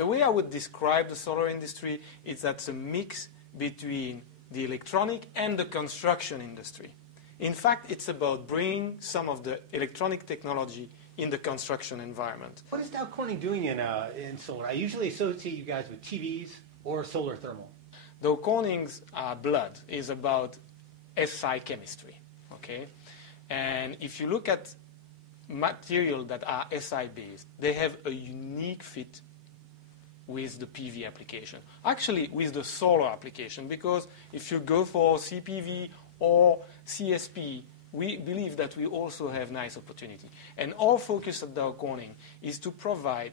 The way I would describe the solar industry is that it's a mix between the electronic and the construction industry. In fact, it's about bringing some of the electronic technology in the construction environment. What is Dow Corning doing in solar? I usually associate you guys with TVs or solar thermal. Dow Corning's blood is about SI chemistry, okay? And if you look at materials that are SI-based, they have a unique fit with the PV application. Actually, with the solar application, because if you go for CPV or CSP, we believe that we also have nice opportunity. And our focus at Dow Corning is to provide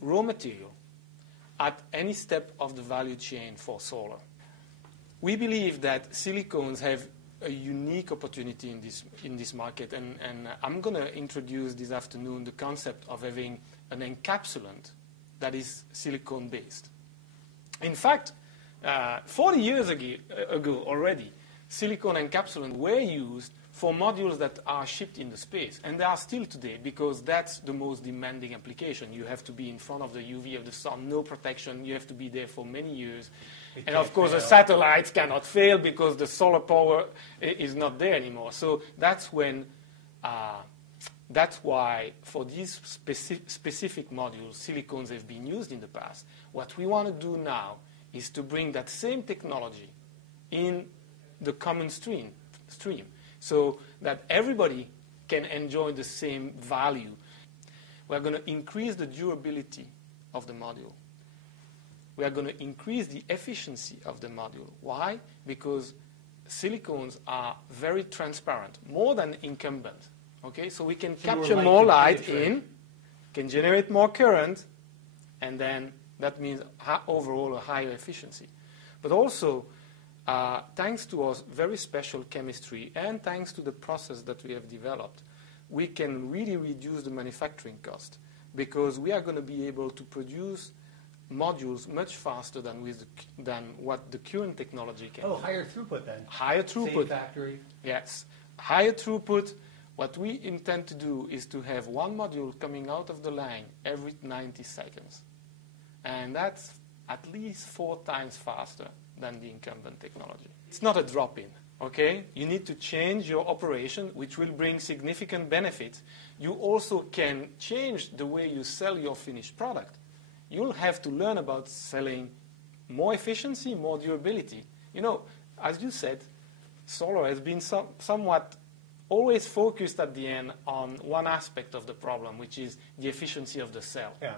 raw material at any step of the value chain for solar. We believe that silicones have a unique opportunity in this market, and I'm going to introduce this afternoon the concept of having an encapsulant that is silicone-based. In fact, 40 years ago already, silicone encapsulants were used for modules that are shipped in the space, and they are still today because that's the most demanding application. You have to be in front of the UV of the sun, no protection, you have to be there for many years. And of course, the satellites cannot fail because the solar power is not there anymore. So that's when, that's why for these specific modules, silicones have been used in the past. What we want to do now is to bring that same technology in the common stream, so that everybody can enjoy the same value. We're going to increase the durability of the module. We are going to increase the efficiency of the module. Why? Because silicones are very transparent, more than incumbent. Okay, so we can capture more light in, can generate more current, and then that means overall a higher efficiency. But also, thanks to our very special chemistry and thanks to the process that we have developed, we can really reduce the manufacturing cost because we are going to be able to produce modules much faster than what the current technology can do. Higher throughput then. Higher throughput. Same factory. Yes. Higher throughput. What we intend to do is to have one module coming out of the line every 90 seconds. And that's at least 4 times faster than the incumbent technology. It's not a drop-in, okay? You need to change your operation, which will bring significant benefits. You also can change the way you sell your finished product. You'll have to learn about selling more efficiency, more durability. You know, as you said, solar has been somewhat always focused at the end on one aspect of the problem, which is the efficiency of the cell. Yeah.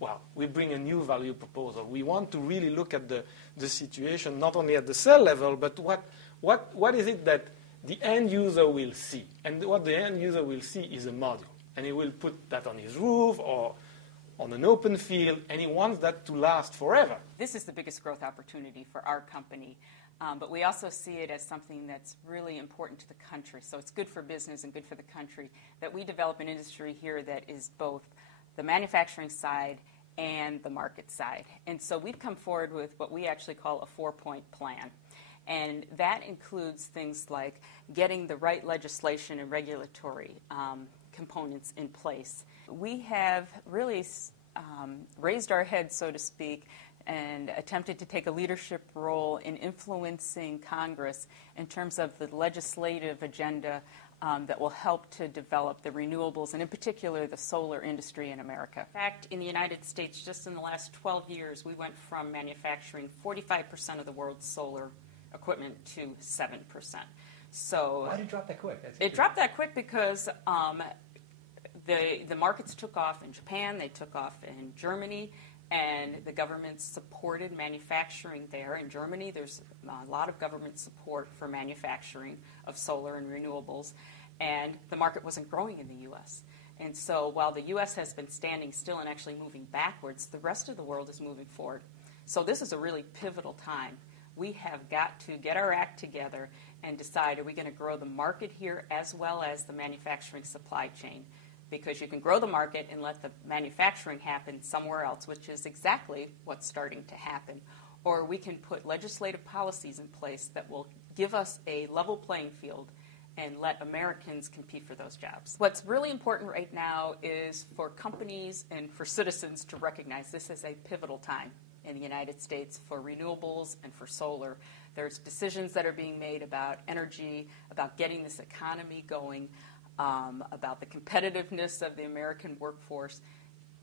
Well, we bring a new value proposal. We want to really look at the situation not only at the cell level, but what is it that the end user will see? And what the end user will see is a module. And he will put that on his roof or on an open field, and he wants that to last forever. This is the biggest growth opportunity for our company. But we also see it as something that's really important to the country. So it's good for business and good for the country that we develop an industry here that is both the manufacturing side and the market side. And so we've come forward with what we actually call a 4-point plan. And that includes things like getting the right legislation and regulatory components in place. We have really raised our heads, so to speak, and attempted to take a leadership role in influencing Congress in terms of the legislative agenda that will help to develop the renewables, and in particular the solar industry in America. In fact, in the United States, just in the last 12 years, we went from manufacturing 45% of the world's solar equipment to 7%. So why did it drop that quick? It dropped that quick because the markets took off in Japan, they took off in Germany, and the government supported manufacturing there. In Germany, there's a lot of government support for manufacturing of solar and renewables, and the market wasn't growing in the U.S. And so while the U.S. has been standing still and actually moving backwards, the rest of the world is moving forward. So this is a really pivotal time. We have got to get our act together and decide, are we going to grow the market here as well as the manufacturing supply chain? Because you can grow the market and let the manufacturing happen somewhere else, which is exactly what's starting to happen. Or we can put legislative policies in place that will give us a level playing field and let Americans compete for those jobs. What's really important right now is for companies and for citizens to recognize this is a pivotal time in the United States for renewables and for solar. There's decisions that are being made about energy, about getting this economy going, about the competitiveness of the American workforce.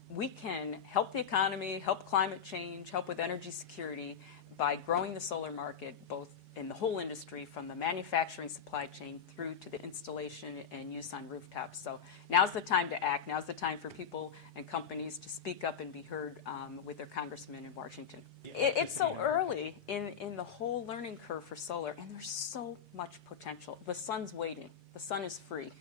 We can help the economy, help climate change, help with energy security by growing the solar market, both in the whole industry, from the manufacturing supply chain through to the installation and use on rooftops. So now's the time to act. Now's the time for people and companies to speak up and be heard with their congressmen in Washington. It's so early in the whole learning curve for solar, and there's so much potential. The sun's waiting. The sun is free.